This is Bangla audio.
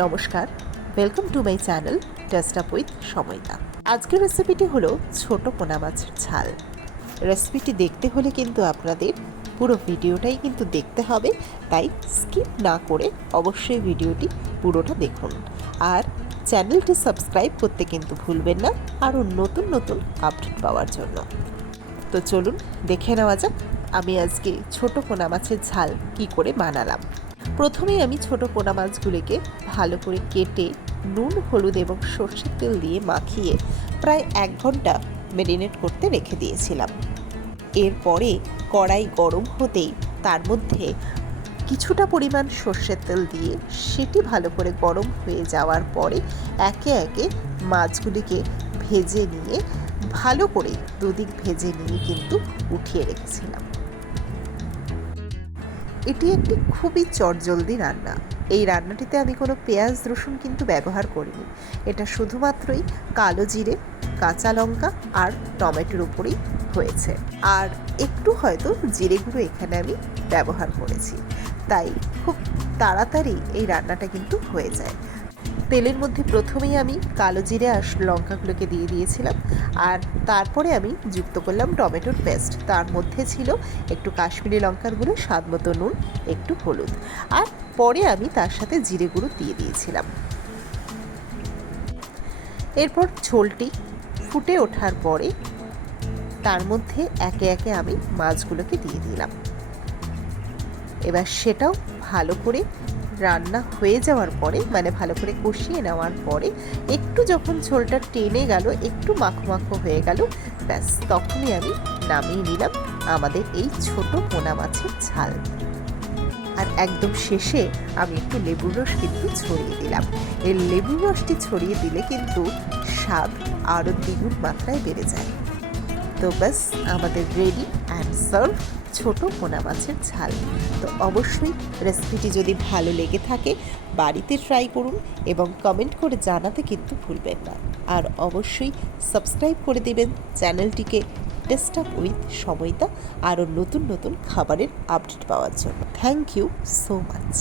নমস্কার, welcome to my channel test up with সময়তা। আজকের রেসিপিটি হলো ছোট পোনা মাছের ঝাল। রেসিপিটি দেখতে হলে কিন্তু আপনাদের পুরো ভিডিওটাই কিন্তু দেখতে হবে, তাই স্কিপ না করে অবশ্যই ভিডিওটি পুরোটা দেখুন। আর চ্যানেলটি সাবস্ক্রাইব করতে কিন্তু ভুলবেন না, আরও নতুন নতুন আপডেট পাওয়ার জন্য। তো চলুন দেখে নেওয়া যাক আমি আজকে ছোট পোনা মাছের ঝাল কি করে বানালাম। প্রথমেই আমি ছোট পোনা মাছগুলিকে ভালো করে কেটে নুন, হলুদ এবং সর্ষের তেল দিয়ে মাখিয়ে প্রায় 1 ঘন্টা ম্যারিনেট করতে রেখে দিয়েছিলাম। এরপরে কড়াই গরম হতেই তার মধ্যে কিছুটা পরিমাণ সর্ষের তেল দিয়ে সেটি ভালো করে গরম হয়ে যাওয়ার পরে একে একে মাছগুলিকে ভেজে নিয়ে ভালো করে দুদিক ভেজে নিয়ে কিন্তু উঠিয়ে রেখেছিলাম। এটি একটি খুবই চটজলদি রান্না। এই রান্নাটিতে আমি কোনো পেঁয়াজ রসুন কিন্তু ব্যবহার করিনি। এটা শুধুমাত্রই কালো জিরে, কাঁচা লঙ্কা আর টমেটোর উপরেই হয়েছে। আর একটু হয়তো জিরে গুঁড়ো এখানে আমি ব্যবহার করেছি, তাই খুব তাড়াতাড়ি এই রান্নাটা কিন্তু হয়ে যায়। তেলের মধ্যে প্রথমেই আমি কালো জিরে আর লঙ্কাগুলোকে দিয়ে দিয়েছিলাম, আর তারপরে আমি যুক্ত করলাম টমেটোর পেস্ট। তার মধ্যে ছিল একটু কাশ্মীরি লঙ্কার গুঁড়ো, স্বাদ মতো নুন, একটু হলুদ, আর পরে আমি তার সাথে জিরে গুঁড়ো দিয়ে দিয়েছিলাম। এরপর ঝোলটি ফুটে ওঠার পরে তার মধ্যে একে একে আমি মাছগুলোকে দিয়ে দিলাম। এবার সেটাও ভালো করে রান্না হয়ে যাওয়ার পরে, মানে ভালো করে কষিয়ে নেওয়ার পরে একটু যখন ঝোলটা টেনে গেল, একটু মাখো মাখো হয়ে গেল, ব্যাস তখনই আমি নামিয়ে নিলাম আমাদের এই ছোট পোনা মাছের ঝাল। আর একদম শেষে আমি একটু লেবুর রস কিন্তু ছড়িয়ে দিলাম। এই লেবুর রসটি ছড়িয়ে দিলে কিন্তু স্বাদ আরও দ্বিগুণ মাত্রায় বেড়ে যায়। তো ব্যাস আমাদের রেডি অ্যান্ড সার্ভ ছোট পোনা মাছের ঝাল। তো অবশ্যই রেসিপিটি যদি ভালো লেগে থাকে বাড়িতে ট্রাই করুন এবং কমেন্ট করে জানাতে কিন্তু ভুলবেন না। আর অবশ্যই সাবস্ক্রাইব করে দেবেন চ্যানেলটিকে টেস্ট আপ উইথ সময়তা, আরও নতুন নতুন খাবারের আপডেট পাওয়ার জন্য। Thank you so much.